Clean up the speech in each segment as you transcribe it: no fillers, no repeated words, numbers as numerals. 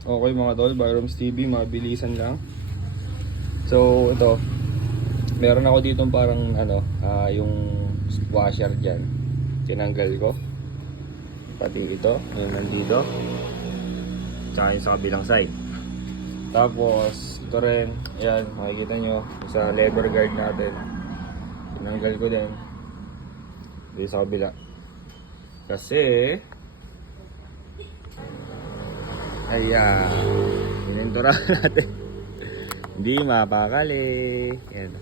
Okay mga tol, Byroms TV, mabilisan lang. So ito, meron ako dito parang yung washer dyan. Tinanggal ko. Pati ito, yung nandito. Tsaka yung sa kabilang side. Tapos, ito rin, ayan, makikita nyo, sa lever guard natin. Tinanggal ko din. Dito sa kabila. Kasi, ayan, pininturahan natin. Hindi mapakali. Ayan.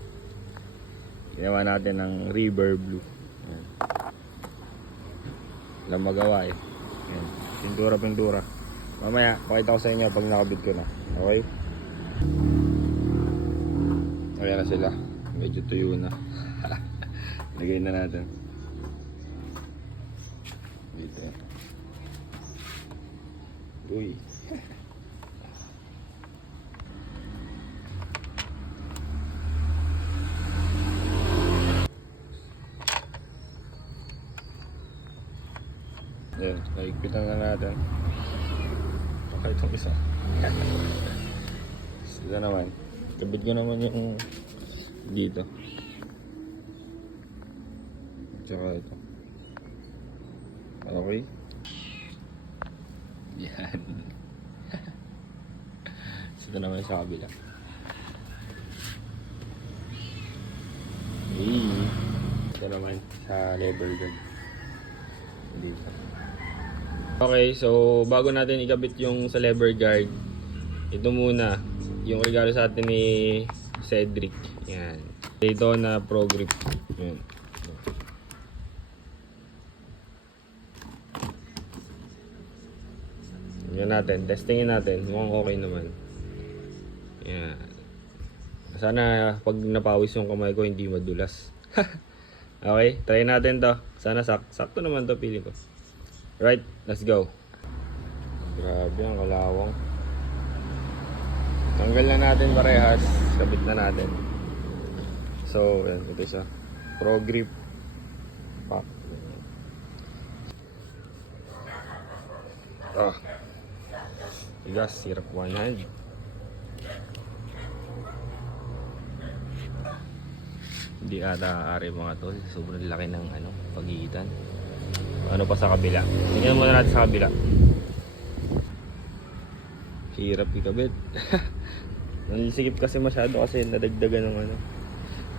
Ginawa natin ng river blue. Ayan. Walang magawa eh. Ayan. Pintura. Mamaya, pakita ko sa inyo pag nakabit ko na. Okay? Ayan na sila. Medyo tuyo na. Lagay na natin. Dito. Uy. Ayan, naigpitan na natin. Okay, itong isa. Sila naman. Kabit ko naman yung dito. Tsaka ito. Okay. Yan. Ito naman sa kabila. Ito naman sa lever guard. Dito. Okay, so bago natin ikabit yung sa lever guard, ito muna yung regalo sa atin ni Cedric. Yan. Ito na Pro Grip. Yan. Yan natin, testingin natin. Mukhang okay naman. Yan. Sana pag napawis yung kamay ko hindi madulas. Okay, try natin to. Sana sakto naman to, feeling ko. Right, let's go. Grabe ang kalawang. Tanggal na natin parehas. Kabit na natin. So, yan, ito siya. Pro Grip Pack. Tigas, sirap one hand. Hindi ata ari mga tol. Sobrang laki ng pagitan. Ano pa sa kabila? Tingnan muna natin sa kabila. Hirap ikabit. Nalisikip kasi masyado kasi nadagdagan ng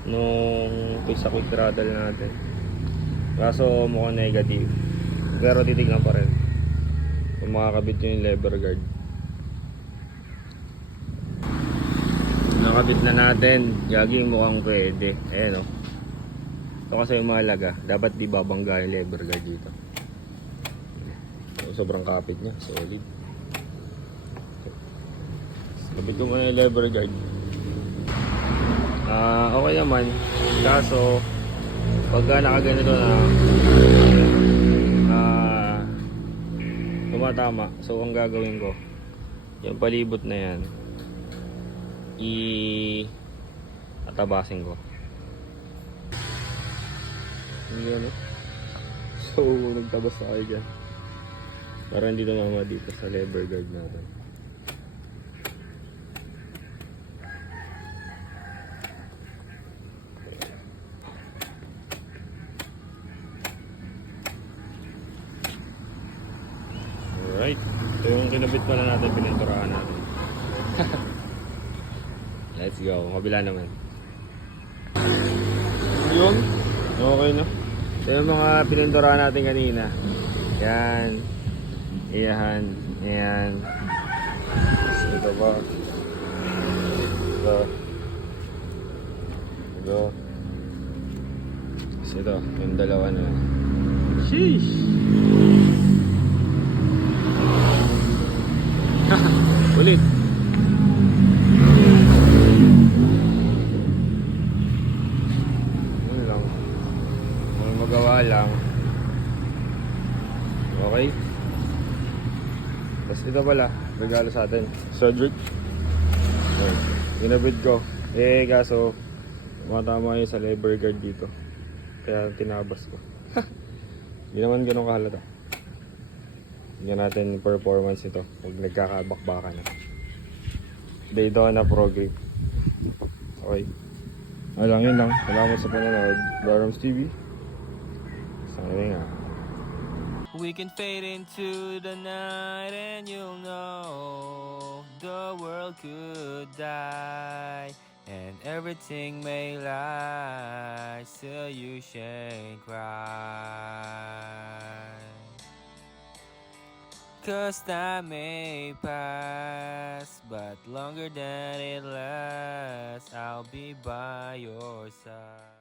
nung sa quick throttle natin. Kaso mukhang negative. Pero titignan pa rin kung makakabit yung lever guard. Nakabit na natin. Gaging mukhang pwede. Ayan o. Ito kasi yung mahalaga. Dapat di babangga yung lever guard dito. Sobrang kapit niya. Solid. Kabit ko muna yung lever guard. Okay naman. Kaso pagka nakaganito na tumatama. So ang gagawin ko, yung palibot na yan atabasin ko. So nagtabas na kayo dyan para hindi tumama dito sa lever guard natin. Alright, ito yung kinabit pala natin, pininturahan natin. Let's go, kabila naman. Yun, okay na. Ito yung mga pininturahan natin kanina. Yan. Iyan. Ayan. Ito ba? Ito. Ito, yung dalawa na. Sheesh! Ulit. Ano lang. May magawa lang. Okay. Tapos ito pala, regalo sa atin. Cedric. Ginabit ko. Kaso matama yun sa lever guard dito. Kaya tinabas ko. Hindi naman ganun kahalata. Tingnan natin yung performance nito pag nagkakabakbakan na. Daytona Pro Grip. Okay. Lang yun lang. Salamat sa panonood. Darums TV. Sana nga. We can fade into the night and you'll know the world could die and everything may lie, still you shan't cry. 'Cause time may pass, but longer than it lasts, I'll be by your side.